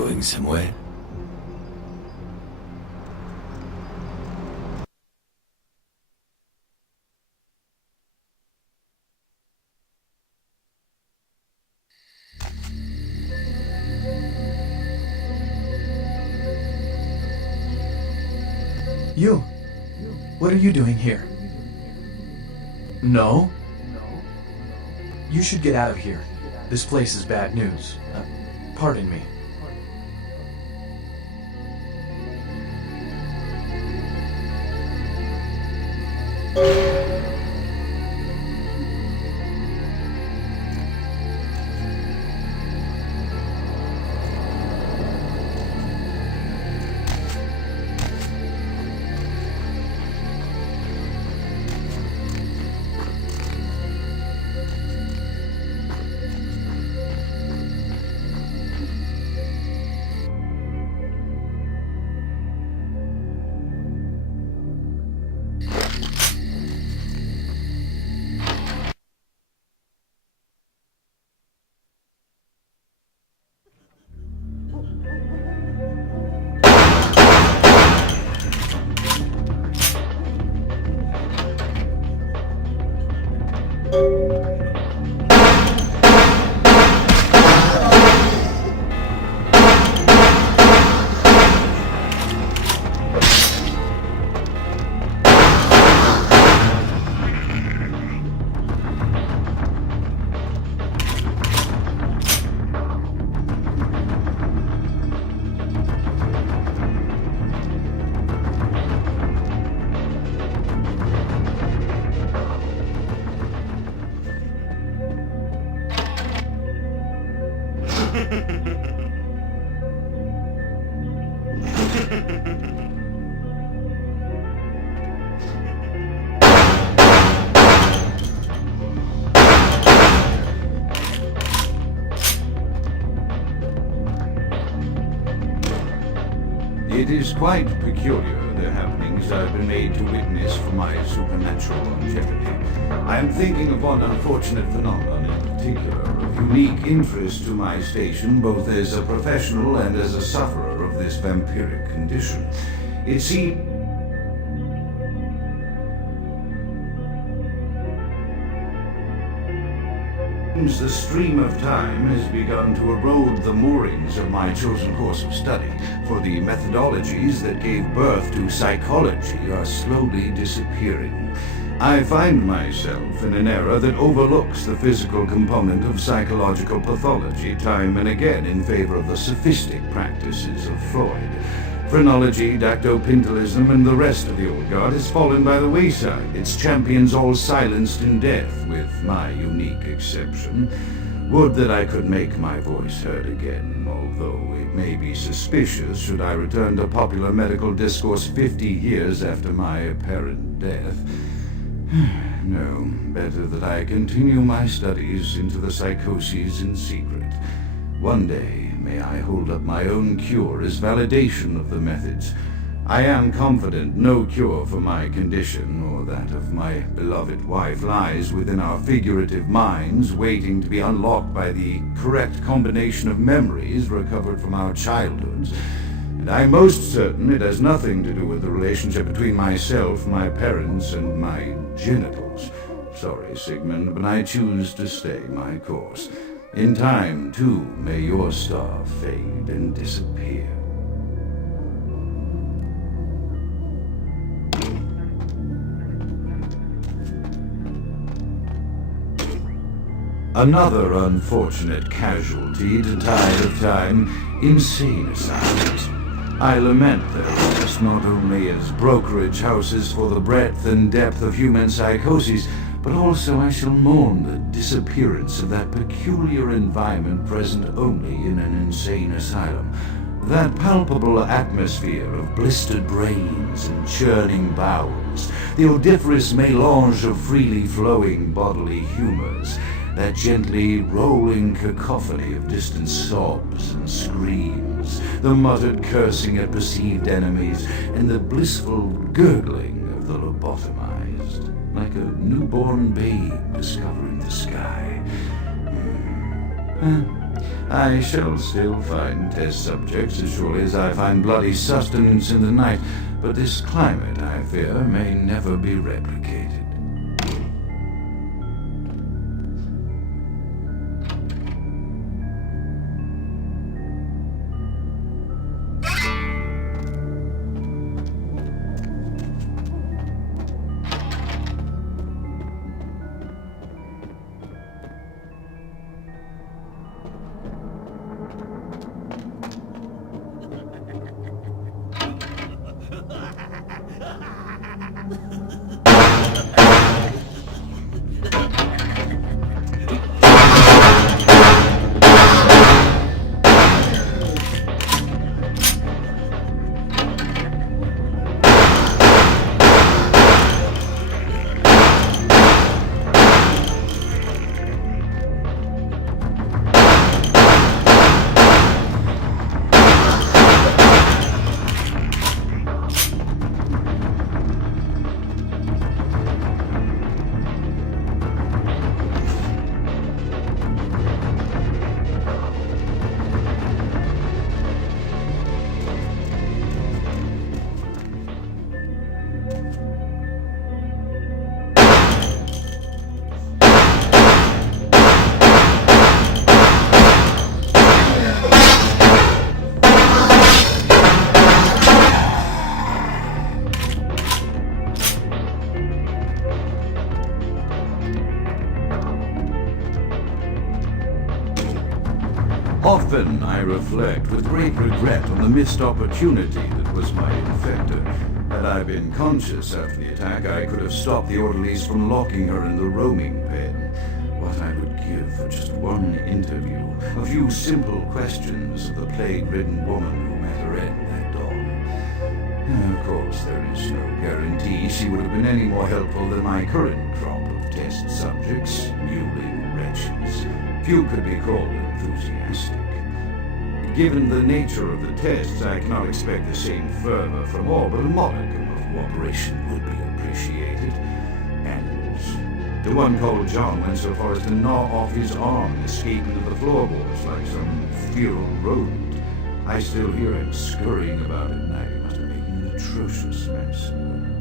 Going somewhere? You! What are you doing here? No? You should get out of here. This place is bad news. Pardon me. It is quite peculiar, the happenings I've been made to witness for my supernatural longevity. I am thinking of one unfortunate phenomenon in particular, of unique interest to my station, both as a professional and as a sufferer of this vampiric condition. It seems the stream of time has begun to erode the moorings of my chosen course of study, for the methodologies that gave birth to psychology are slowly disappearing. I find myself in an era that overlooks the physical component of psychological pathology time and again in favor of the sophistic practices of Freud. Phrenology, dactopintilism, and the rest of the old guard has fallen by the wayside, its champions all silenced in death, with my unique exception. Would that I could make my voice heard again, although it may be suspicious should I return to popular medical discourse 50 years after my apparent death. No, better that I continue my studies into the psychoses in secret. One day, may I hold up my own cure as validation of the methods. I am confident no cure for my condition, or that of my beloved wife, lies within our figurative minds, waiting to be unlocked by the correct combination of memories recovered from our childhoods. And I'm most certain it has nothing to do with the relationship between myself, my parents, and my genitals. Sorry, Sigmund, but I choose to stay my course. In time, too, may your star fade and disappear. Another unfortunate casualty to tide of time, insane asylums. I lament their loss not only as brokerage houses for the breadth and depth of human psychoses, but also I shall mourn the disappearance of that peculiar environment present only in an insane asylum. That palpable atmosphere of blistered brains and churning bowels, the odoriferous melange of freely flowing bodily humors, that gently rolling cacophony of distant sobs and screams, the muttered cursing at perceived enemies, and the blissful gurgling of the lobotomized, like a newborn babe discovering the sky. I shall still find test subjects as surely as I find bloody sustenance in the night, but this climate, I fear, may never be replicated. Often I reflect with great regret on the missed opportunity that was my infector. Had I been conscious after the attack, I could have stopped the orderlies from locking her in the roaming pen. What I would give for just one interview, a few simple questions of the plague-ridden woman who met her end that dawn. Of course, there is no guarantee she would have been any more helpful than my current crop of test subjects, mewling wretches. Few could be called enthusiastic. Given the nature of the tests, I cannot expect the same fervor from all, but a modicum of cooperation would be appreciated. And the one called John went so far as to gnaw off his arm and escape into the floorboards like some feral rodent. I still hear him scurrying about at night. He must have made an atrocious mess.